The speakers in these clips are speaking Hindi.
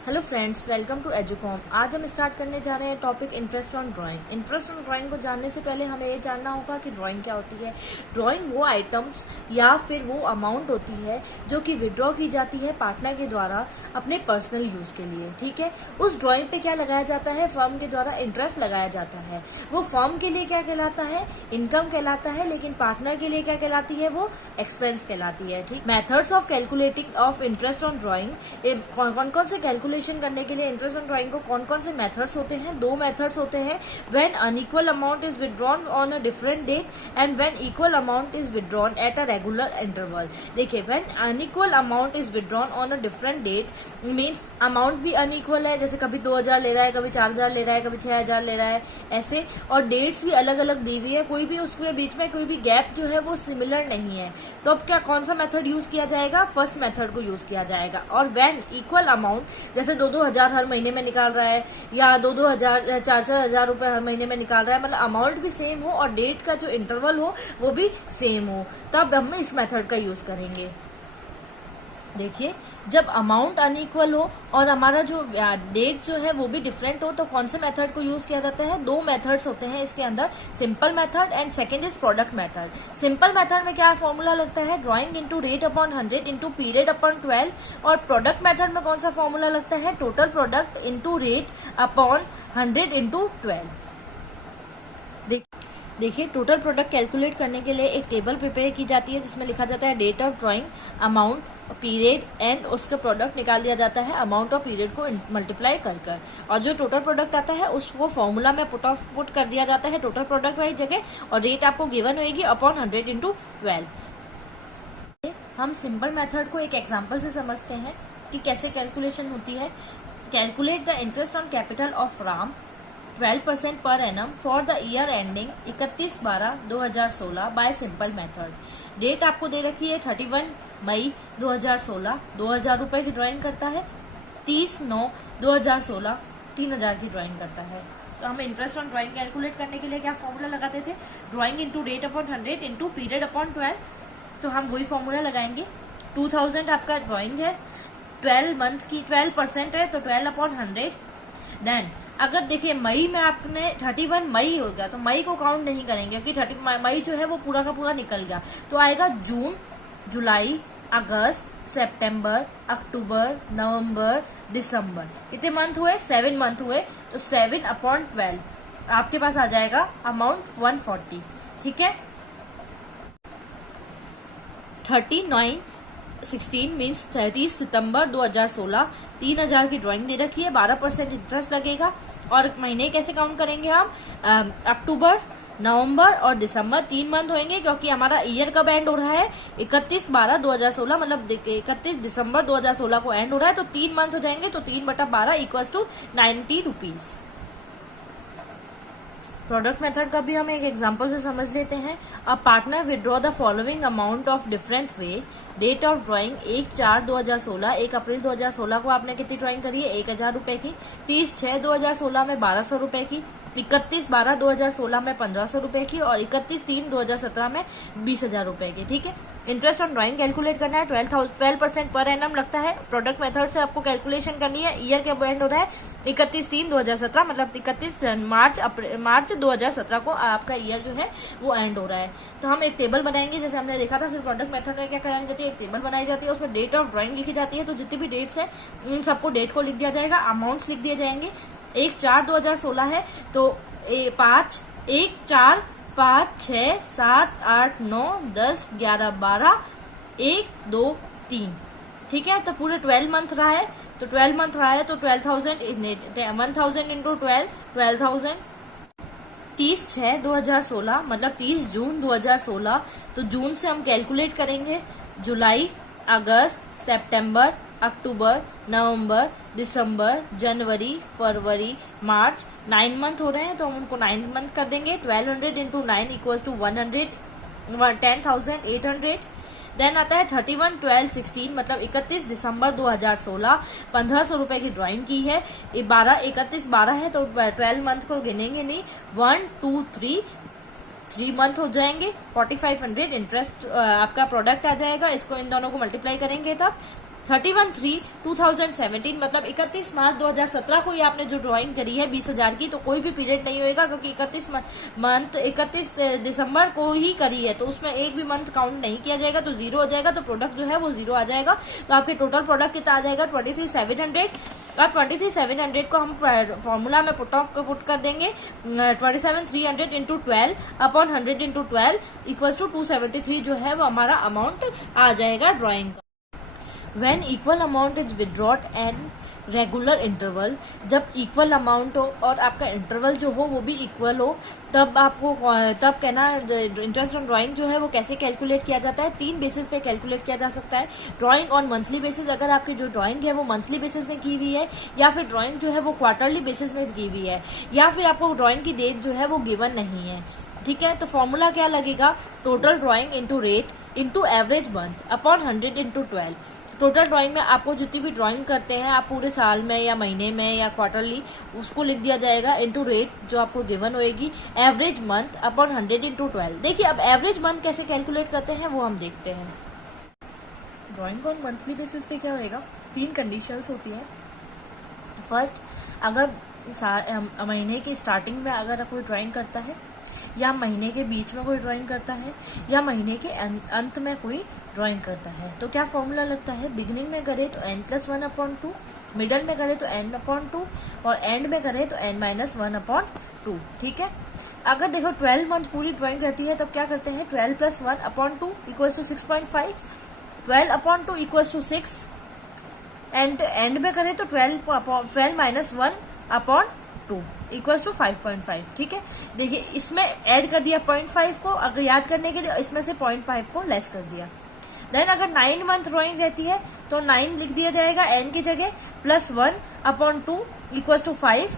Hello friends, welcome to Educom. आज हम स्टार्ट करने जा रहे हैं topic interest on drawing. Interest on drawing को जानने से पहले हमें ये जानना होगा कि ड्राइंग क्या होती है। ड्राइंग वो आइटम्स या फिर वो अमाउंट होती है जो कि विड्रॉ की जाती है पार्टनर के द्वारा अपने पर्सनल यूज के लिए। ठीक है, उस ड्राइंग पे क्या लगाया जाता है? फर्म के द्वारा इंटरेस्ट लगाया जाता है। वो फर्म के लिए क्या कहलाता है? इनकम कहलाता है। लेकिन पार्टनर के लिए क्या कहलाती है? वो एक्सपेंस कहलाती है। ठीक, methods of calculating of interest on drawing, कौन कौन से कैलकुलेशन करने के लिए इंटरेस्ट ऑन ड्राइंग को कौन कौन से मेथड्स होते हैं? दो मेथड्स होते हैं। When unequal amount is withdrawn on a different date and when equal amount is withdrawn at a regular interval. देखिए, when unequal amount is withdrawn on a different date means amount भी अनइक्वल है, जैसे कभी 2000 ले रहा है, कभी 4000 ले रहा है, कभी 6000 ले रहा है, ऐसे। और डेट्स भी अलग अलग दी हुई है, कोई भी उसके बीच में कोई भी गैप जो है वो सिमिलर नहीं है। तो अब क्या कौन सा मेथड यूज किया जाएगा? फर्स्ट मेथड को यूज किया जाएगा। और व्हेन इक्वल अमाउंट, जैसे 2-2 हजार हर महीने में निकाल रहा है या 2-2 हजार 4-4 हजार रुपए हर महीने में निकाल रहा है, मतलब अमाउंट भी सेम हो और डेट का जो इंटरवल हो वो भी सेम हो, तब हम इस मेथड का यूज करेंगे। देखिए, जब अमाउंट अनइक्वल हो और हमारा जो डेट जो है वो भी डिफरेंट हो, तो कौन से मेथड को यूज किया जाता है? दो मेथड्स होते हैं इसके अंदर, simple method and second is product method. Simple method में क्या फॉर्मूला लगता है? Drawing into rate upon 100 into period upon 12। और प्रोडक्ट मेथड में कौन सा फॉर्मूला लगता है? Total product into rate upon 100 into 12। देखिए, टोटल प्रोडक्ट कैलकुलेट करने के लिए एक टेबल प्रिपेयर की जाती है जिसमें लिखा जाता है date of drawing, amount, period and उसका प्रोडक्ट निकाल दिया जाता है अमाउंट और पीरियड को मल्टीप्लाई कर। और जो टोटल प्रोडक्ट आता है उसको फॉर्मूला में पुट कर दिया जाता है टोटल प्रोडक्ट वाली जगह, और रेट आपको गिवन होगी अपॉन 100 इंटू 12। हम सिंपल मेथड को एक एग्जाम्पल से समझते हैं कि कैसे कैलकुलेशन होती है। Calculate the interest on capital of Ram 12% पर annum for the year ending 31/12/2016 by simple method. Date आपको दे रखी है 31 मई 2016, 2000 रुपए की ड्राइंग करता है। 30/9/2016 3000 की ड्राइंग करता है। तो हम इंटरेस्ट ऑन ड्राइंग कैलकुलेट करने के लिए क्या फॉर्मूला लगाते थे? Drawing into rate upon 100 into period upon 12। तो हम वही फॉर्मूला लगाएंगे। 2000 आपका ड्राइंग है, 12 मंथ की 12% है, तो 12 अपॉन 100। देन अगर देखिए मई में आपने 31 मई हो गया तो मई को काउंट नहीं करेंगे क्योंकि 30 मई जो है वो पूरा का पूरा निकल गया। तो आएगा जून, जुलाई, अगस्त, सितंबर, अक्टूबर, नवंबर, दिसंबर। कितने मंथ हुए? 7 मंथ हुए। तो 7 अपॉन 12 आपके पास आ जाएगा अमाउंट 140। ठीक है, 39/16 मीन्स 30 सितंबर 2016, 3000 की ड्राइंग दे रखी है, 12% इंटरेस्ट लगेगा। और महीने कैसे काउंट करेंगे हम? अक्टूबर, नवंबर और दिसंबर, 3 मंथ होंगे क्योंकि हमारा ईयर कब एंड हो रहा है? 31/12/2016, मतलब 31 दिसंबर 2016 को एंड हो रहा है, तो 3 मंथ हो जाएंगे। तो 3/12 equals to 90 rupees. Product method का भी हम एक एग्जांपल से समझ लेते हैं। A partner withdraw the following amount of different way. Date of drawing 1/4/2016, 1 April 2016 को आपने कितनी ड्राइंग करी है? 1000 रुपए की। 30/6/2016 में 1200 रुपए की। 31/12/2016 में 1500 रुपए की। और 31/3/2017 में 20,000 रुपए की। ठीक है, इंटरेस्ट ऑन ड्राइंग कैलकुलेट करना है। 12% पर एनम लगता है। प्रोडक्ट मेथड से आपको कैलकुलेशन करनी है। ईयर के एंड हो रहा है 31/3/2017, मतलब 31 मार्च 2017 को आपका ईयर जो है वो एंड हो रहा है। तो हम एक टेबल बनाएंगे जैसे हमने देखा था। फिर प्रोडक्ट मेथड में क्या कराई जाती है? एक टेबल बनाई जाती है, उसमें डेट ऑफ ड्राइंग लिखी जाती है। तो जितनी भी डेट्स है उन सबको डेट को लिख दिया जाएगा, अमाउंट्स लिख दिए जाएंगे। 1/4/2016 है तो 5 1 4 5 6 7 8 9 10 11 12 1 2 3। ठीक है, तो पूरे 12 मंथ रहा है। तो 12 मंथ रहा है तो 12,000 1000 इंटू 12 12,000। 30/6/2016 मतलब 30 जून 2016। तो जून से हम कैलकुलेट करेंगे जुलाई, अगस्त, सितंबर, अक्टूबर, नवंबर, दिसंबर, जनवरी, फरवरी, मार्च। 9 मंथ हो रहे हैं तो हम उनको 9 मंथ कर देंगे। 1200 इंटू 9 इक्वल्स टू 10,800। देन आता है 31/12/16 मतलब 31 दिसंबर 2016, 1500 रुपए की ड्राइंग की है। 31/12 है तो 12 मंथ को गिनेंगे नहीं, 1 2 3 मंथ हो जाएंगे। 4500 इंटरेस्ट आपका प्रोडक्ट आ जाएगा। इसको इन दोनों को मल्टीप्लाई करेंगे तब 31/3/2017 मतलब 31 मार्च 2017 को ही आपने जो ड्राइंग करी है 20,000 की, तो कोई भी पीरियड नहीं होएगा क्योंकि 31 दिसंबर को ही करी है, तो उसमें एक भी मंथ काउंट नहीं किया जाएगा, तो जीरो हो जाएगा, तो प्रोडक्ट जो है वो जीरो आ जाएगा। तो आपके टोटल प्रोडक्ट कितना आ जाएगा 23,700। अब 23,700 को हम फॉर्मूला में पुट कर देंगे 27,300 into 12 upon 100 into 12 equals to 273 जो है वो हमारा अमाउंट आ जाएगा ड्राइंग का। When equal amount is withdrawn and regular interval, जब इक्वल अमाउंट हो और आपका इंटरवल जो हो वो भी इक्वल हो, तब कहना इंटरेस्ट ऑन ड्राइंग जो है वो कैसे कैलकुलेट किया जाता है। 3 बेसिस पे कैलकुलेट किया जा सकता है। ड्राइंग ऑन मंथली बेसिस, अगर आपकी जो ड्राइंग है वो मंथली बेसिस में की हुई है, या फिर ड्राइंग जो है वो क्वार्टरली बेसिस में की हुई है, या फिर आपको ड्राइंग की डेट जो है वो गिवन नहीं है। ठीक है, तो फॉर्मूला क्या लगेगा, total drawing into rate into average month upon 100 into 12। Total drawing में आपको जितनी भी ड्राइंग करते हैं आप पूरे साल में या महीने में या क्वार्टरली, उसको लिख दिया जाएगा इंटू रेट जो आपको गिवन होएगी, एवरेज मंथ अपॉन 100 इंटू 12। देखिए अब एवरेज मंथ कैसे कैलकुलेट करते हैं वो हम देखते हैं। ड्राइंग ऑन मंथली बेसिस पे क्या होएगा, 3 कंडीशंस होती हैं। फर्स्ट, अगर महीने की स्टार्टिंग में अगर कोई ड्राइंग करता है, या महीने के बीच में कोई ड्राइंग करता है, या महीने के अंत में कोई ड्राइंग करता है, तो क्या फॉर्मूला लगता है, बिगिनिंग में करे तो n+1/2, मिडल में करे तो n/2 और एंड में करे तो n-1/2। ठीक है, अगर देखो 12 मंथ पूरी ड्राइंग रहती है तब क्या करते हैं, 12 + 1/2 equals to 6.5, 12/2 equals to 6, end में करे तो 12 - 1/2 इक्वल्स टू 5.5। ठीक है, देखिए इसमें ऐड कर दिया 0.5 को, अगर याद करने के लिए इसमें से 0.5 को लेस कर दिया। देन अगर 9 मंथ ड्राइंग रहती है तो 9 लिख दिया जाएगा एन की जगह, +1/2 इक्वल्स टू 5,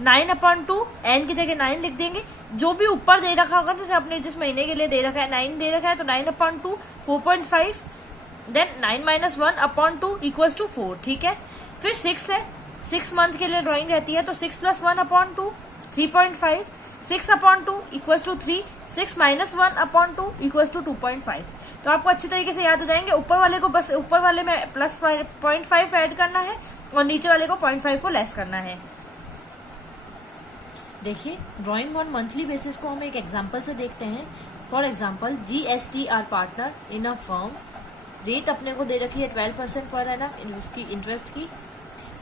9/2 एन की जगह 9 लिख देंगे। जो भी ऊपर दे रखा होगा, जैसे अपने जिस महीने के लिए दे रखा है 9 दे रखा है, तो 9/2 4.5, देन 9 - 1/2 इक्वल्स टू 4। ठीक है, फिर 6 है, 6 मंथ के लिए ड्राइंग रहती है तो 6 + 1/2 3.5, 6/2 इक्वल्स टू 3, 6 - 1/2 इक्वल्स टू 2.5। तो आपको अच्छी तरीके से याद हो जाएंगे। ऊपर वाले को बस ऊपर वाले में प्लस 0.5 ऐड करना है और नीचे वाले को 0.5 को लेस करना है। देखिए ड्राइंग ऑन मंथली बेसिस को हम एक एग्जांपल से देखते हैं। For example, GST are partner in a firm, rate अपने को दे रखी है 12% पर एनम उसकी इंटरेस्ट की।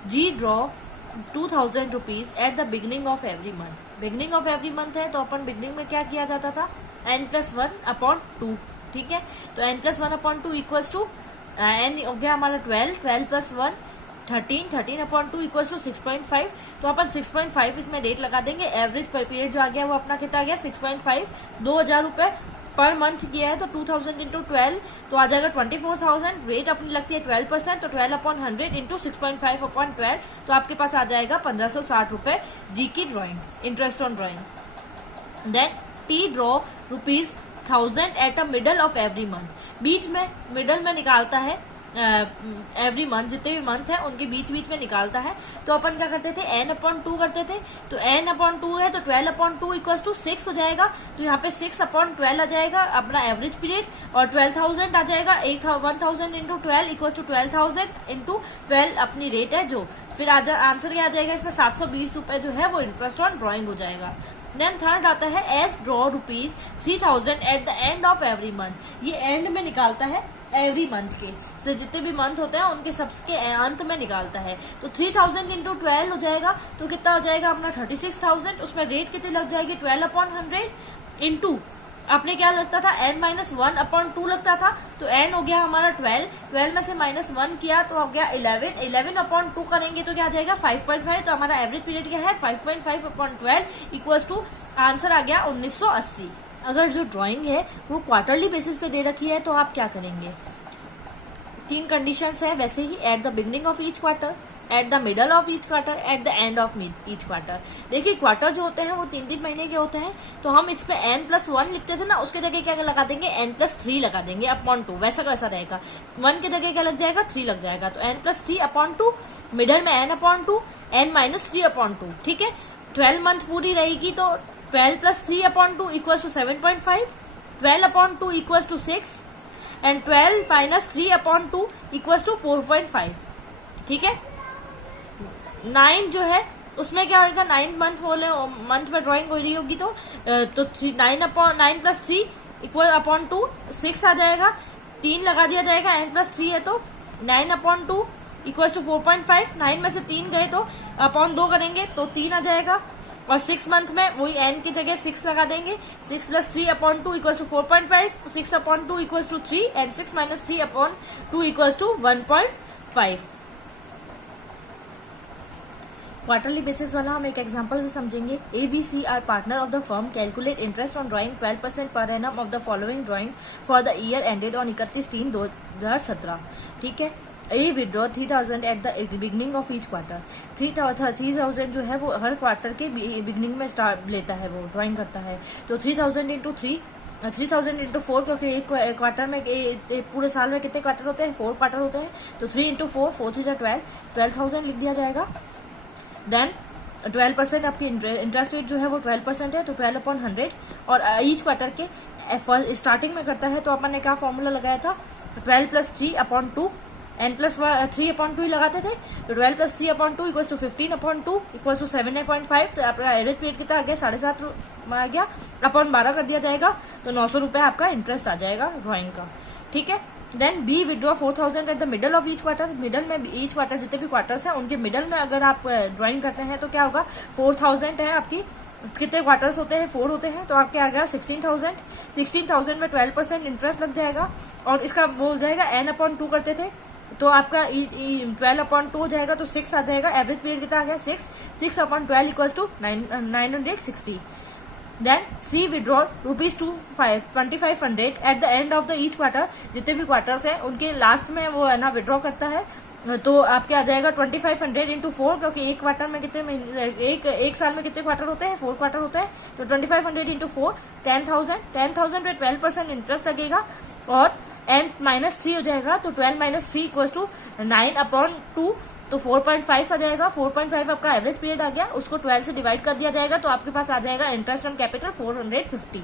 G draw 2,000 rupees at the beginning of every month. Beginning of every month है तो अपन बिगनिंग में क्या किया जाता था, n+1/2। ठीक है, तो n+1/2 इक्वल्स टू n हो गया हमारा 12, 12 + 1 13, 13/2 इक्वल्स टू 6.5। तो अपन 6.5 इसमें रेट लगा देंगे। एवरेज पर पीरियड जो आ गया वो अपना कितना आ गया 6.5, 2,000 रुपए पर मंथ किया है तो 2,000 इंटू 12 तो आ जाएगा 24,000। रेट अपनी लगती है 12%, तो 12/100 इंटू 6.5/12 तो आपके पास आ जाएगा 1,560 रुपए जी की drawing, interest on drawing. Then T draw ₹1000 at a middle of every month. बीच में मिडल में निकालता है एवरी मंथ, जितने भी मंथ है उनके बीच बीच में निकालता है। तो अपन क्या करते थे, n/2 करते थे। तो n/2 है तो 12/2 इक्वल्स टू 6 हो जाएगा। तो यहाँ पे 6/12 आ जाएगा अपना एवरेज पीरियड, और 12,000 आ जाएगा। 1,000 इंटू 12 इक्वल्स टू 12,000 इंटू 12 अपनी रेट है जो। फिर आंसर क्या आ जाएगा इसमें, 720 रुपए जो है वो इंटरेस्ट ऑन ड्राइंग हो जाएगा। देन थर्ड आता है S draw ₹3,000 eight the end of every month. ये एंड में निकालता है एवरी मंथ के, से जितने भी मंथ होते हैं उनके सबके अंत में निकालता है। तो 3,000 इंटू 12 हो जाएगा तो कितना हो जाएगा अपना 36,000। उसमें रेट कितनी लग जाएगी 12/100 इंटू आपने क्या लगता था n-1/2 लगता था, तो n हो गया हमारा 12 में से -1 किया तो हो गया 11/2 करेंगे तो क्या आ जाएगा 5.5। तो हमारा एवरेज पीरियड क्या है 5.5/12 इक्वल्स टू आंसर आ गया 1980। अगर जो ड्राइंग है वो क्वार्टरली बेसिस पे दे रखी है तो आप क्या करेंगे, 3 कंडीशंस है वैसे ही, at the beginning of each quarter, at the middle of each quarter, at the end of each quarter. देखिए क्वार्टर जो होते हैं वो 3-3 महीने के होते हैं, तो हम इसमें n+1 लिखते थे ना, उसके जगह क्या लगा देंगे n+3 लगा देंगे /2, वैसा कैसा रहेगा 1 की जगह क्या लग जाएगा 3 लग जाएगा। तो n+3/2, मिडल में n/2, n-3/2। ठीक है, 12 मंथ पूरी रहेगी तो 12 + 3/2 equals to 7.5, 12/2 equals to 6, and 12 minus 3/2 equals to 4.5। ठीक है, 9 जो है उसमें क्या होगा, 9 मंथ में ड्राइंग हो रही होगी तो 9 प्लस 3 इक्वल अपॉन 2 6 आ जाएगा, 3 लगा दिया जाएगा, n प्लस 3 है तो 9/2 इक्वल्स टू 4.5। 9 में से 3 गए तो अपॉन 2 करेंगे तो 3 आ जाएगा, और 6 मंथ में वही n की जगह 6 लगा देंगे, 6 plus 3/2 equals to 4.5, 6/2 equals to 3 and 6 minus 3/2 equals to 1.5। Quarterly basis वाला हम एक एग्जांपल से समझेंगे। ABC are partner of the firm, calculate interest on drawing 12% पर annum of the following drawing for the year ended on 31/3/2017। ठीक है, A withdraw 3000 at the beginning of each quarter. 3000 जो है वो हर क्वार्टर के बिगिनिंग में स्टार्ट लेता है, वो ड्राइंग करता है। तो 3000 इंटू 3000 इंटू 4, क्योंकि एक क्वार्टर में पूरे साल में कितने क्वार्टर होते हैं, 4 क्वार्टर होते हैं, तो 3 इंटू 4, 4 3 12, 12,000 लिख दिया जाएगा। देन 12% आपकी इंटरेस्ट रेट जो है वो 12% है, तो 12/100, और ईच क्वार्टर के स्टार्टिंग में करता है तो अपन ने क्या फॉर्मूला लगाया था, 12 प्लस 3/2, n प्लस 3/2 ही लगाते थे, तो 12 plus 3/2 equals to 15/2 equals to 7.5। तो आपका एवरेज पीरियड कितना आ गया, 7.5 आ गया, अपॉन 12 कर दिया जाएगा, तो 900 रुपये आपका इंटरेस्ट आ जाएगा ड्राइंग का। ठीक है, then B withdraw 4000 at the middle of each quarter. Middle में ईच क्वार्टर जितने भी क्वार्टर्स हैं उनके मिडल में अगर आप ड्राइंग करते हैं तो क्या होगा, 4000 है आपकी, कितने क्वार्टर्स होते हैं, 4 होते हैं, तो आपके आ गया 16,000। 16,000 में 12% इंटरेस्ट लग जाएगा, और इसका वो हो जाएगा n/2 करते थे, तो आपका 12/2 हो जाएगा, तो 6 आ जाएगा। एवरेज पीरियड कितना आ गया, 6/12 equals to 960। Then C withdraw ₹2500 at the end of the each quarter. जितने भी क्वार्टर्स हैं उनके लास्ट में वो है ना विड्रॉ करता है, तो आपके आ जाएगा 2500 इंटू 4, क्योंकि एक क्वार्टर में कितने एक साल में कितने क्वार्टर होते हैं, 4 क्वार्टर होते हैं, तो 2500 इंटू 4 10,000। 10,000 पे 12% इंटरेस्ट लगेगा, और n माइनस 3 हो जाएगा, तो 12 माइनस 3 इक्वल्स टू 9/2, तो 4.5 आ जाएगा। 4.5 आपका एवरेज पीरियड आ गया, उसको 12 से डिवाइड कर दिया जाएगा, तो आपके पास आ जाएगा इंटरेस्ट ऑन कैपिटल 450।